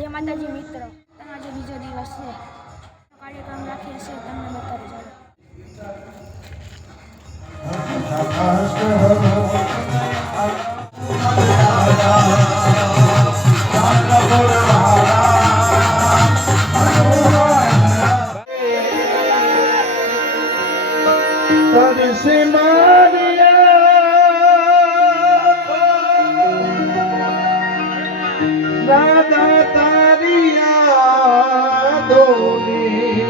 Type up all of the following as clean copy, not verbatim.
જય માતાજી મિત્રો, આજે બીજો દિવસ છે. કાર્યક્રમ રાખીએ છીએ, તમને બતાવી ચાલો. રાધા તારિયા દોની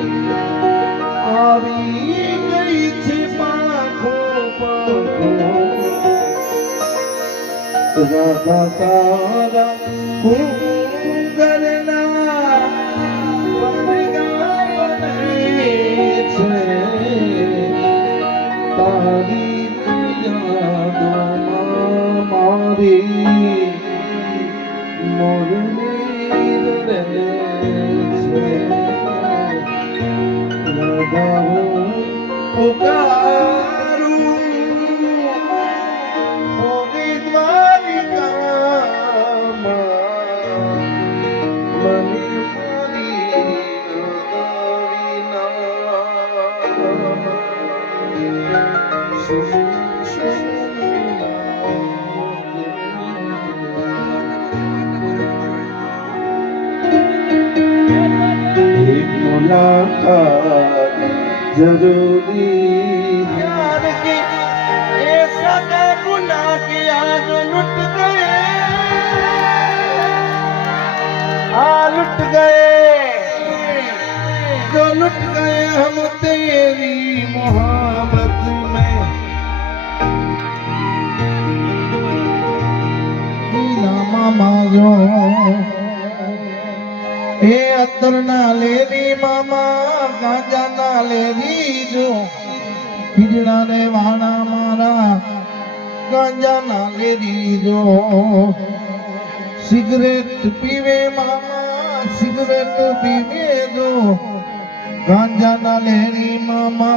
આવી ગઈ છે પાખો પાખો રાધા તારા કુંગરના વનગાવને છે તારી યાદોમાં મારી जरूरी यार के ऐसा का गुनाह किया जो लुट गए हम तेरी मोहब्बत में मामा जो हे अतर ना लेरी मामा गांजा ना लेरी जो खिजड़ा रे वाणा मारा गांजा ना लेरी जो सिगरेट पीवे मामा सिगरेट पीवे जो गांजा ना लेरी मामा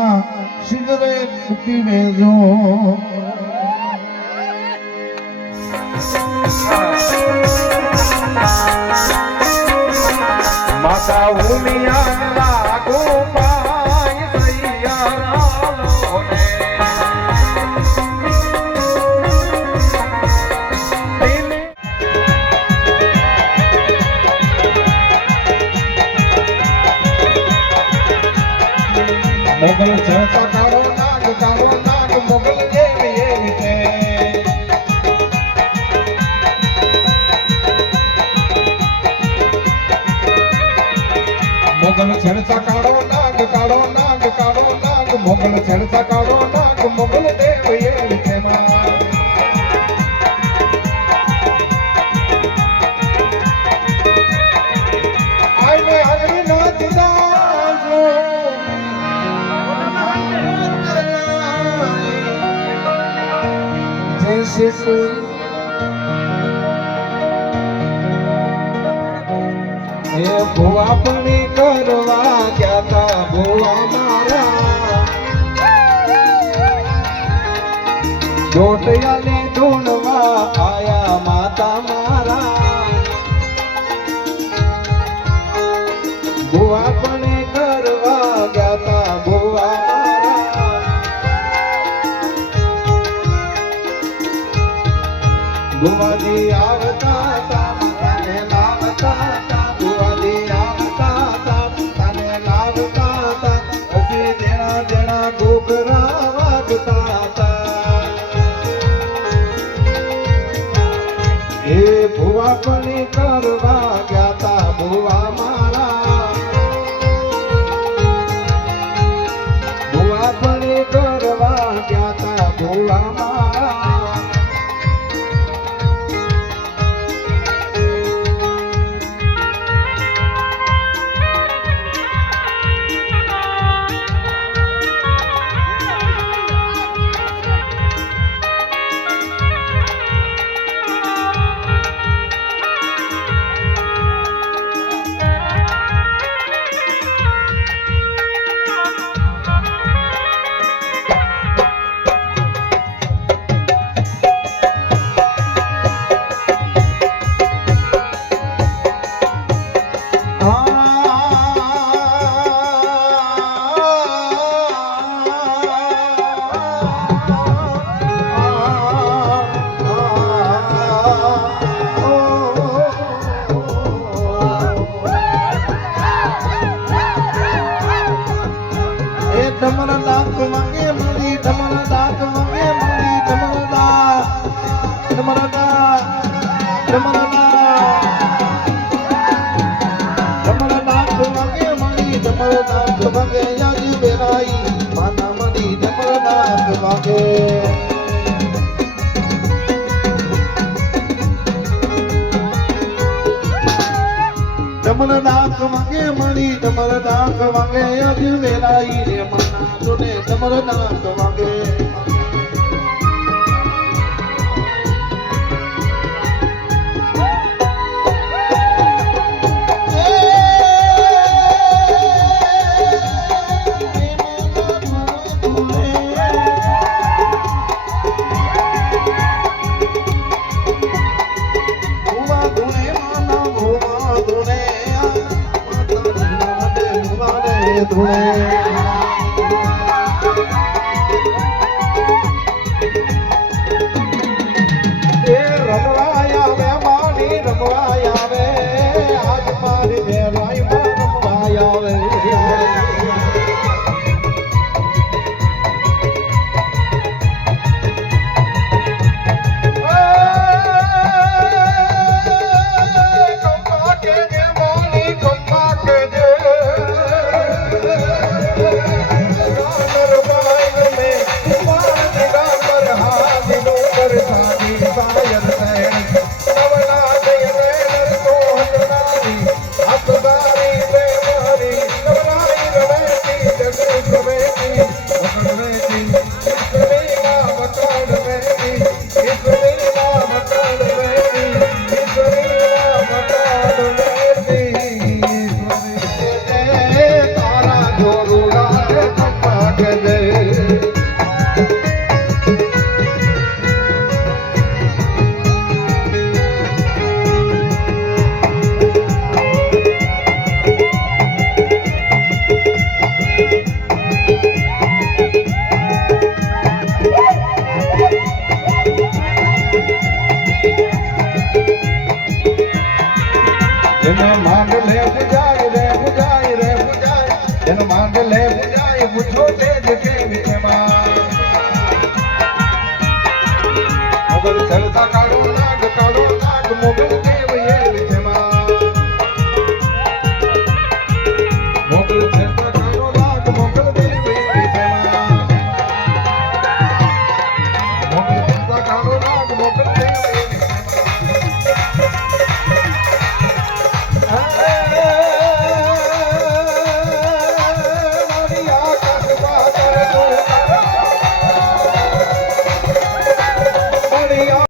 सिगरेट पीवे जो माता उमिया लागो पाय तैयारो ने मोगल चढ़ता कारो नाग मोगल जेवी एवी छे मोगल छड़ता काड़ो नाग मोगल छड़ता काड़ो नाग मोगल देव ये लिखे आई में हरी नाच दाजो जैसे कोई भुआ पणी करवा क्या था भुआ मारा जोटियाली ढूंढवा आया माता मारा भुआ पणी करवा क्या था भुआ मारा भुआ जी आवता था भुआ पणी करवा गया था भुआ मारा भुआ पणी करवा गया था भुआ मारा માગે ડમર ડાક વાગે મારી ડમર ડાક વાગે અજ વેલાઈ રે મના જોને ડમર ડાક વાગે સરતા